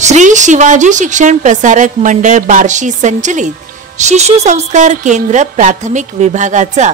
श्री शिवाजी शिक्षण प्रसारक मंडळ बार्शी संचलित शिशु संस्कार केंद्र प्राथमिक विभागाचा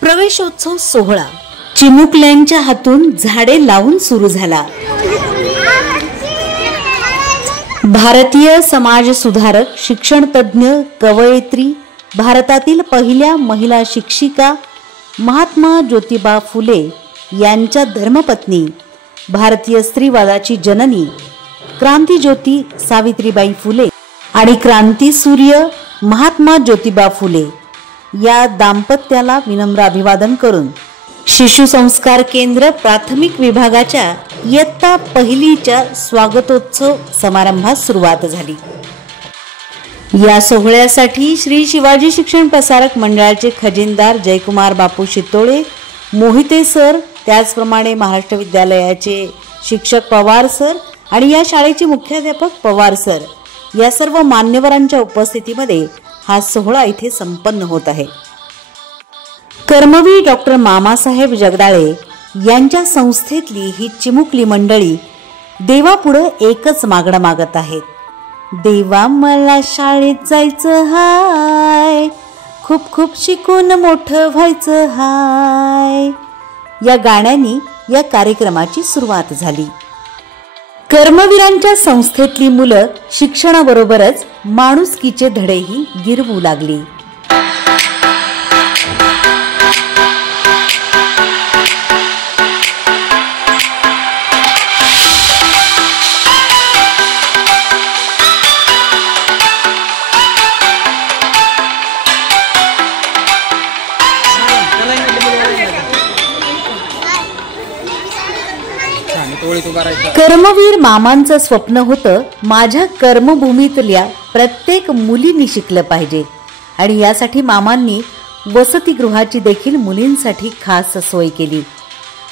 प्रवेशोत्सव सोहळा चिमुकल्यांच्या हातून झाडे लावून सुरू झाला। भारतीय समाज सुधारक, शिक्षण तज्ञ, कवयित्री, भारतातील पहिल्या महिला शिक्षिका महात्मा ज्योतिबा फुले यांच्या धर्मपत्नी, भारतीय स्त्रीवादाची जननी क्रांतिज्योती सावित्रीबाई फुले आणि क्रांतिसूर्य महात्मा ज्योतिबा फुले या दाम्पत्याला विनम्र अभिवादन करून शिशु संस्कार केंद्र प्राथमिक विभागाच्या इयत्ता पहिलीच्या स्वागतोत्सव समारंभास सुरुवात झाली। या सोहळ्यासाठी श्री शिवाजी शिक्षण प्रसारक मंडळाचे खजिनदार जयकुमार बापू शितोळे, मोहिते सर, त्याचप्रमाणे महाराष्ट्र विद्यालयाचे शिक्षक पवार सर आणि या शाळेचे मुख्याध्यापक पवार सर या सर्व मान्यवरांच्या उपस्थितीमध्ये हा सोहळा इथे संपन्न होत आहे। कर्मवीर डॉक्टर मामासाहेब जगदाळे यांच्या संस्थेतली ही चिमुकली मंडळी देवापुढे एकच मागणं मागत आहेत। देवा मला शाळेत जायचं हाय, खूप खूप शिकून मोठं व्हायचं हाय या गाण्यानी या कार्यक्रमाची सुरुवात झाली। कर्मवीरांच्या संस्थेतली मुलं शिक्षणाबरोबरच माणुसकीचे धडेही गिरवू लागली। कर्मवीर मामांचं स्वप्न होतं माझ्या कर्मभूमीतल्या प्रत्येक मुलींनी शिकलं पाहिजे आणि यासाठी मामांनी वसतिगृहाची देखील मुलींसाठी खास सोय केली।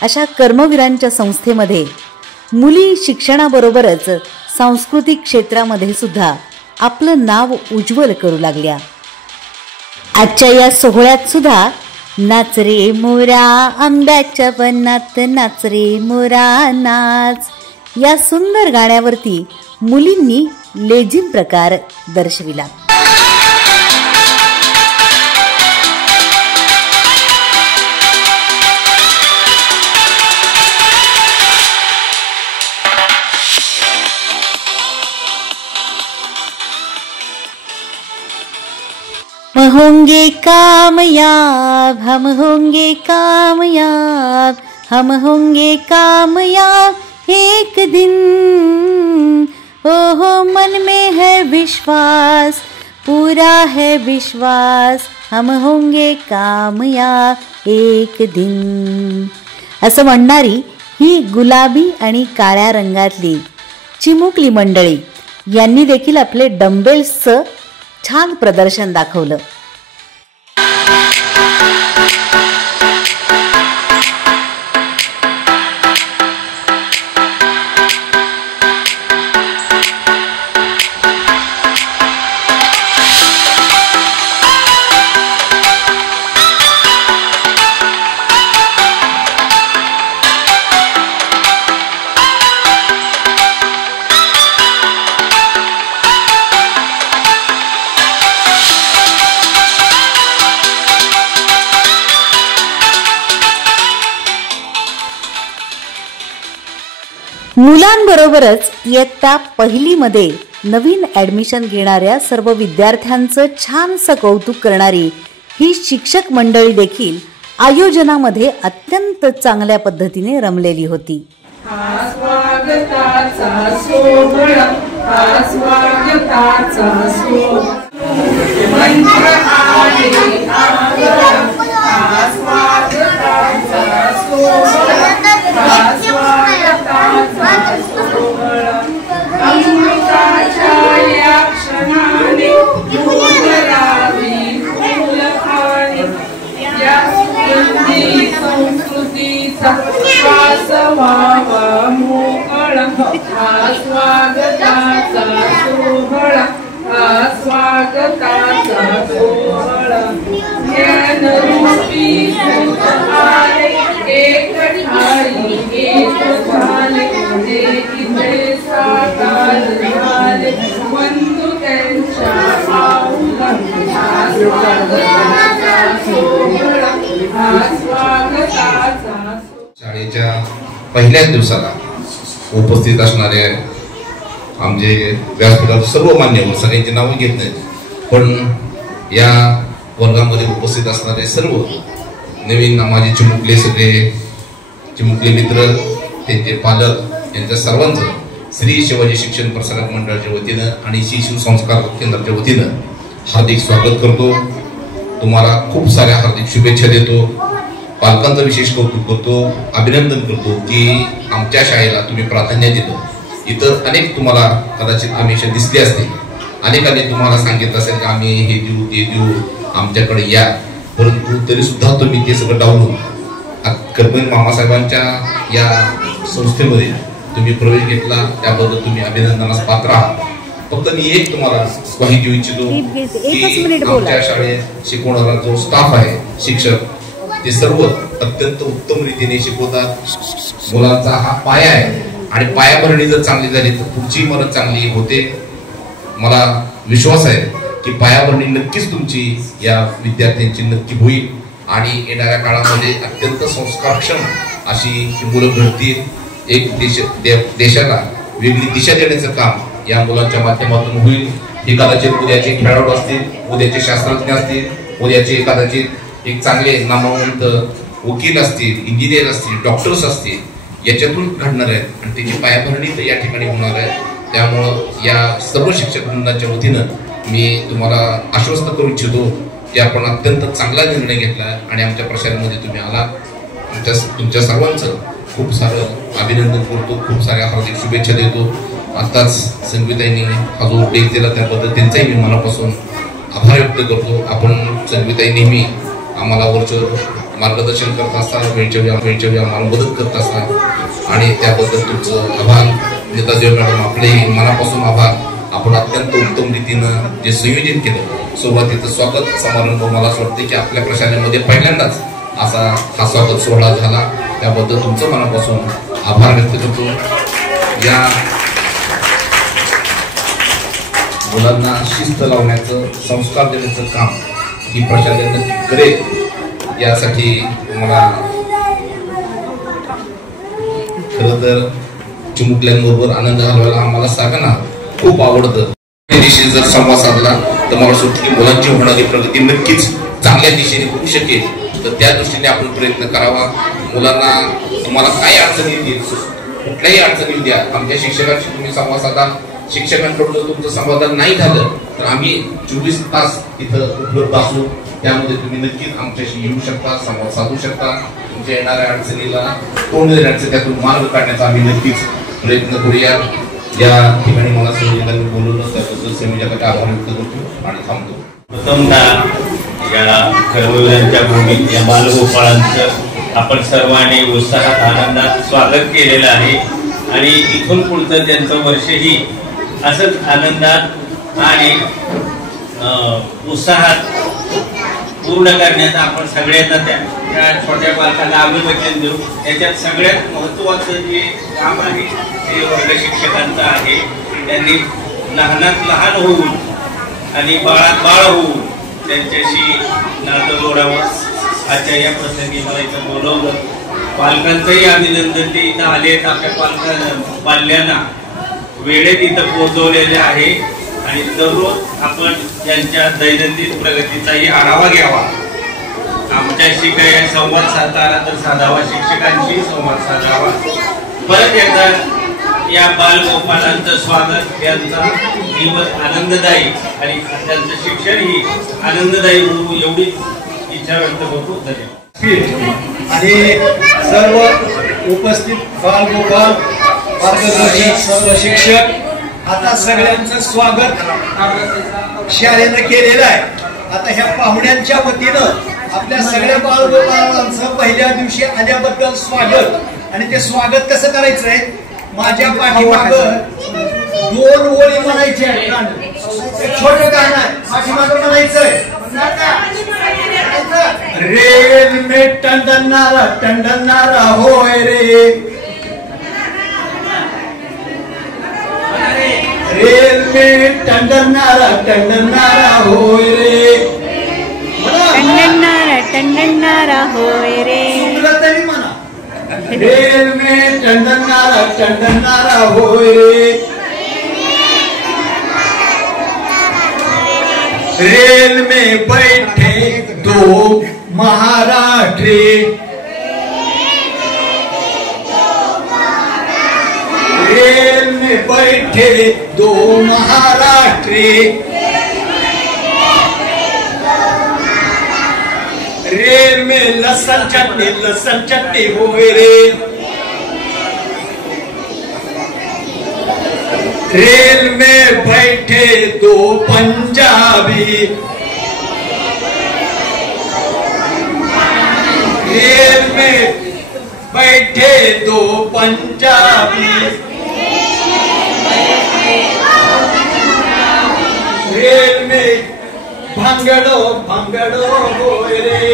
अशा कर्मवीरांच्या संस्थेमध्ये मुली शिक्षणाबरोबरच सांस्कृतिक क्षेत्रामध्ये सुद्धा आपलं नाव उज्ज्वल करू लागल्या। आजच्या या सोहळ्यात सुद्धा नाच रे मोरा आंब्याच्या वनात, नाच रे मोरा नाच या सुंदर गाण्यावरती मुलींनी लेझिम प्रकार दर्शविला। हम होंगे कामयाब, हम होंगे कामयाब, हम होंगे कामयाब एक दिन। ओ हो मन में है विश्वास, पूरा है विश्वास, हम होंगे कामयाब एक दिन असं म्हणणारी ही गुलाबी आणि काळ्या रंगातली चिमुकली मंडळी यांनी देखील आपले डंबेल्सचं छान प्रदर्शन दाखवलं। मुलांबरोबरच इयत्ता पहिलीमध्ये नवीन ॲडमिशन घेणाऱ्या सर्व विद्यार्थ्यांचं छानसं कौतुक करणारी ही शिक्षक मंडळी देखील आयोजनामध्ये अत्यंत चांगल्या पद्धतीने रमलेली होती। एक शाळेच्या पहिल्याच दिवसाला उपस्थित असणारे आमचे व्यासपीठावर सर्व मान्यवर, सगळ्यांची नावं घेत नाहीत, पण या वर्गामध्ये उपस्थित असणारे सर्व नवीन माझे चिमुकले, सगळे चिमुकले मित्र, त्यांचे पालक, यांच्या सर्वांचं श्री शिवाजी शिक्षण प्रसारक मंडळाच्या वतीनं आणि श्री शिवसंस्कार केंद्राच्या वतीनं हार्दिक स्वागत करतो. तुम्हाला खूप साऱ्या हार्दिक शुभेच्छा देतो. पालकांचं विशेष कौतुक करतो, अभिनंदन करतो की आमच्या शाळेला तुम्ही प्राधान्य दिलं. इतर अनेक तुम्हाला कदाचित हमेशा दिसले असते, अनेकांनी तुम्हाला सांगितलं असेल की आम्ही हे देऊ ते देऊ, आमच्याकडे या, परंतु तरी सुद्धा तुम्ही ते सगळं डावलून कर्मवीर मामासाहेबांच्या या संस्थेमध्ये तुम्ही प्रवेश घेतला. त्याबद्दल तुम्ही अभिनंदनास पात्र आहात. फक्त मी एक तुम्हाला ग्वाही देऊ इच्छितो की आमच्या शाळेत शिकवणारा जो स्टाफ आहे, शिक्षक, ते सर्व अत्यंत उत्तम रीतीने शिकवतात. मुलांचा हा पाया आहे आणि पायाभरणी जर चांगली झाली तर पुढची इमारत चांगली होते. मला विश्वास आहे की पायाभरणी नक्कीच तुमची या विद्यार्थ्यांची नक्की होईल आणि येणाऱ्या काळामध्ये अत्यंत संस्कारक्षम अशी मुलं घडतील. एक देशाला वेगळी दिशा देण्याचं काम या मुलांच्या माध्यमातून होईल. हे कदाचित उद्याचे खेळाडू असतील, उद्याचे शास्त्रज्ञ असतील, उद्याचे कदाचित एक चांगले नामवंत वकील असतील, इंजिनियर असतील, डॉक्टर्स असतील, याच्यातून घडणार आहेत आणि त्याची पायाभरणी तर या ठिकाणी होणार आहे. त्यामुळं या सर्व शिक्षक वृंदाच्या वतीनं मी तुम्हाला आश्वस्त करू इच्छितो की आपण अत्यंत चांगला निर्णय घेतला आणि आमच्या प्रशासनामध्ये तुम्ही आला. तुमच्या सर्वांचं खूप सारं अभिनंदन करतो, खूप साऱ्या हार्दिक शुभेच्छा देतो. आत्ताच संगीताईंनी हा जो उपदेश दिला त्याबद्दल त्यांचाही मी मनापासून आभार व्यक्त करतो. आपण संगीताई नेहमी आम्हाला वरचेवर मार्गदर्शन करत असतात, वेळच्या वेळी आम्हाला मदत करत असतात आणि त्याबद्दल तुमचं आभार. नेता देव मॅडम, आपलेही मनापासून आभार. आपण अत्यंत उत्तम रीतीनं जे संयोजन केलं, सुरुवातीचं स्वागत समारंभ मला असं वाटतं की आपल्या प्रशासनामध्ये पहिल्यांदाच असा हा स्वागत सोहळा झाला. त्याबद्दल तुमचं मनापासून आभार व्यक्त करतो. या मुलांना शिस्त लावण्याचं, संस्कार देण्याचं काम ही प्रशासन करेल. यासाठी मला खरं तर चिमुकल्यांबरोबर आनंद घालवायला आम्हाला सगळ्यांना खूप आवडतं. त्या दिशेने जर संवाद साधला तर मला वाटतं की मुलांची होणारी प्रगती नक्कीच चांगल्या दिशेने होऊ शकेल. तर त्या दृष्टीने आपण प्रयत्न करावा. मुलांना तुम्हाला काय अडचणी येतील, कुठल्याही अडचणी द्या, आमच्या शिक्षकांशी तुम्ही संवाद साधा. शिक्षकांकडून जर तुमचं समाधान नाही झालं तर आम्ही 24 तास इथं उपलब्ध असू. त्यामध्ये तुम्ही नक्कीच आमच्याशी येऊ शकता, संवाद साधू शकता. तुमच्या येणाऱ्या अडचणीला तोंड देण्याचं, त्यातून मार्ग काढण्याचा आम्ही नक्कीच प्रयत्न करूया. या ठिकाणी मला संयोजकांनी बोलवलं त्याबद्दल संयोजकांचा आभार व्यक्त करतो आणि थांबतो. प्रथमतः या कर्मवीरांच्या भूमीत या बालगोपाळांचं आपण सर्वांनी उत्साहात आनंदात स्वागत केलेलं आहे आणि इथून पुढचं त्यांचं वर्षही असंच आनंदात आणि उत्साहात पूर्ण करण्याचा आपण सगळ्यांना त्या छोट्या बालकांना अभिवचन देऊ. त्याच्यात सगळ्यात महत्त्वाचं जे काम आहे ते वर्ग शिक्षकांचं आहे. त्यांनी लहानात लहान होऊन आणि बाळात बाळ होऊन त्यांच्याशी नातं जोडावं. आजच्या या प्रसंगी मला इथं बोलवलं. पालकांचंही अभिनंदन, ते इथं आलेत. आपल्या पाल्यांना वेळेत इथं पोहोचवलेले आहे आणि दररोज आपण त्यांच्या दैनंदिन प्रगतीचाही आढावा घ्यावा. आमच्याशी काही संवाद साधता आला तर साधावा, शिक्षकांशी संवाद साधावा. परत एकदा या बालगोपालांचं स्वागत, त्यांचा दिवस आनंददायी आणि त्यांचं शिक्षणही आनंददायी होऊ एवढी इच्छा व्यक्त करतो. धन्यवाद. आणि सर्व उपस्थित बालगोपाल, मार्गदर्शक, सर्व शिक्षक, आता सगळ्यांचं स्वागत शाळेनं केलेलं आहे. आता ह्या पाहुण्यांच्या वतीनं आपल्या सगळ्या बालगोपालांचं पहिल्या दिवशी आल्याबद्दल स्वागत. आणि ते स्वागत कसं करायचं आहे, माझ्या पाठीमागं 2 ओळी म्हणायच्या आहेत. एक छोटं गाणं आहे, पाठीमागं म्हणायचंय, रेल में टंडनारा टंडनारा होय रे. में टंडनारा होय रे, टंडनारा होय रे, तरी म्हणा रेल में टंडनारा होय रे, रेल में बैठे दो महाराष्ट्री, रेल में बैठे दो महाराष्ट्री, रेल में लसन चटनी होए रे, रेल में बैठे दो पंजाबी, रेल में बैठे दो पंजाबी, रेल में भंगड़ो होय रे।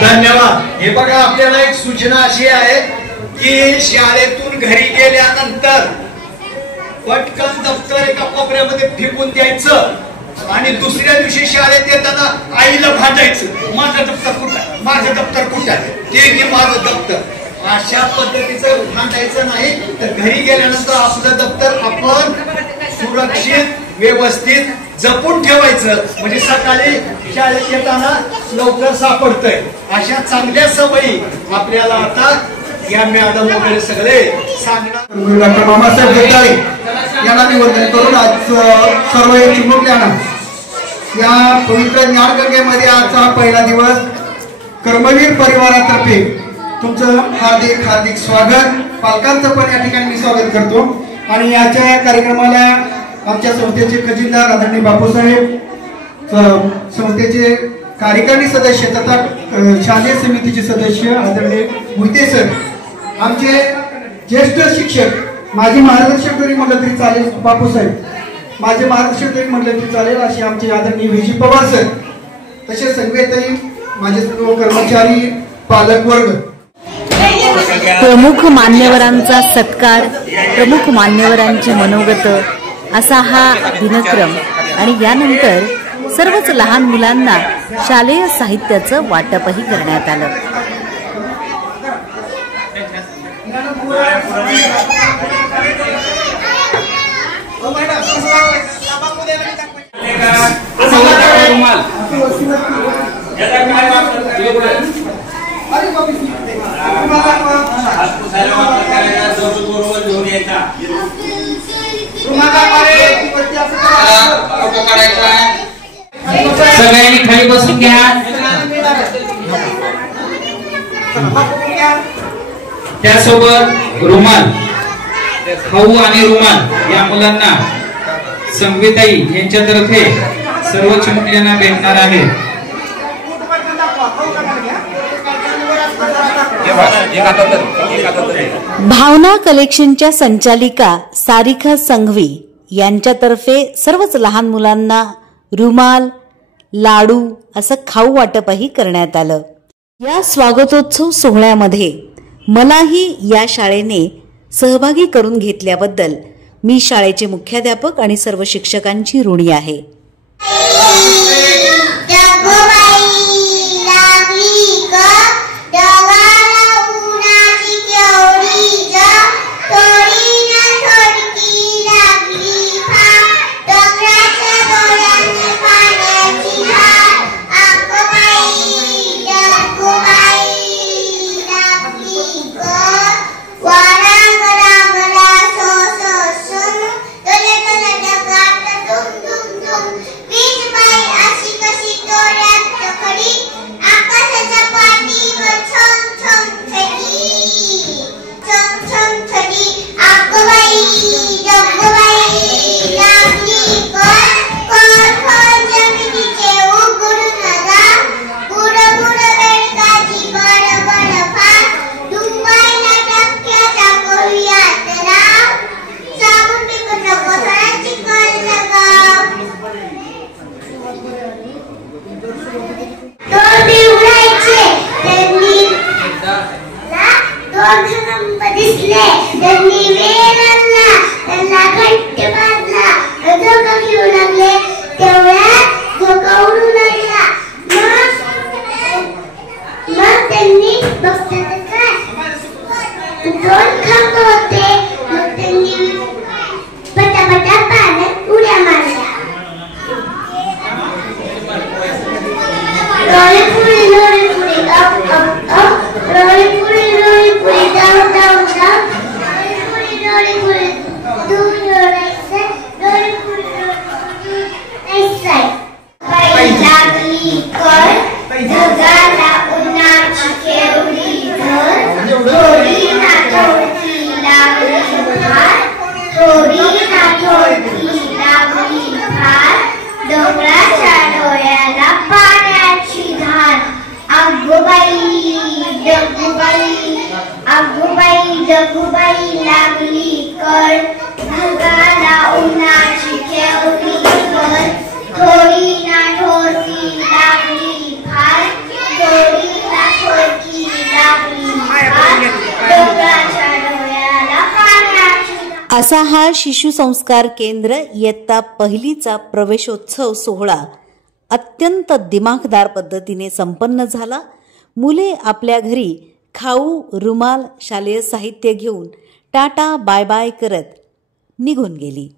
धन्यवाद। हे बघा, आपल्याला एक सूचना अशी आहे की शाळेतून घरी गेल्यानंतर पटकन दप्तर एका कोपऱ्यामध्ये फेकून द्यायचं आणि दुसऱ्या दिवशी शाळेत येताना आईला भांडायचं, माझं दप्तर कुठं आहे, ते घे माझं दप्तर. अशा पद्धतीचं भांडायचं नाही, तर घरी गेल्यानंतर आपलं दप्तर आपण सुरक्षित व्यवस्थित जपून ठेवायचं, म्हणजे सकाळी शाळेत येताना लवकर सापडतंय. अशा चांगल्या सवयी आपल्याला आता या मॅडम वगैरे सगळे सांगणार. डॉक्टर मामासाहेब जगदाळे यांना मी वंदन करून आज सर्व चिमुकल्यांना या पवित्र ज्ञानगंगेमध्ये आजचा पहिला दिवस कर्मवीर परिवारातर्फे तुमचं हार्दिक स्वागत. पालकांचं पण या ठिकाणी मी स्वागत करतो. आणि याच्या कार्यक्रमाला आमच्या संस्थेचे खजिनदार आदरणीय बापूसाहेब, संस्थेचे कार्यकारिणी सदस्य तथा शालेय समितीचे सदस्य आदरणीय मोहिते सर, आमचे ज्येष्ठ शिक्षक, माझे मार्गदर्शक जरी म्हटलं तरी चालेल, बापूसाहेब माझे मार्गदर्शक जरी म्हटलं तरी चालेल, असे आमचे आदरणीय व्ही.जी. पवार सर, तसेच संवेदई माझे सर्व कर्मचारी, पालक वर्ग, प्रमुख मान्यवरांचा सत्कार, प्रमुख मान्यवरांची मनोगत असा हा दिनक्रम. आणि यानंतर सर्वच लहान मुलांना शालेय साहित्याचं वाटपही करण्यात आलं. सगळ्यांनी खाली बसून घ्या. त्यासोबत रुमाल, खाऊ आणि रुमाल या मुलांना संवेदाई यांच्यातर्फे सर्व चिमुकल्यांना भेटणार आहे. भावना कलेक्शनच्या संचालिका सारिका संघवी यांच्यातर्फे सर्वच लहान मुलांना रुमाल, लाडू असं खाऊ वाटपही करण्यात आलं. या स्वागतोत्सव सोहळ्यामध्ये मलाही या शाळेने सहभागी करून घेतल्याबद्दल मी शाळेचे मुख्याध्यापक आणि सर्व शिक्षकांची ऋणी आहे. Beach लागली कळ ढगाला उन्हाची ठेवली भर थोडी ना ठोरकी लागली फार थोडी ना ठोरकी लागली फार डोंगराच्या डोळ्याला पाण्याची असा हा शिशु संस्कार केंद्र इयत्ता पहिलीचा प्रवेशोत्सव सोहळा अत्यंत दिमाखदार पद्धतीने संपन्न झाला. मुले आपल्या घरी खाऊ, रुमाल, शालेय साहित्य घेऊन टाटा बाय बाय करत निघून गेली.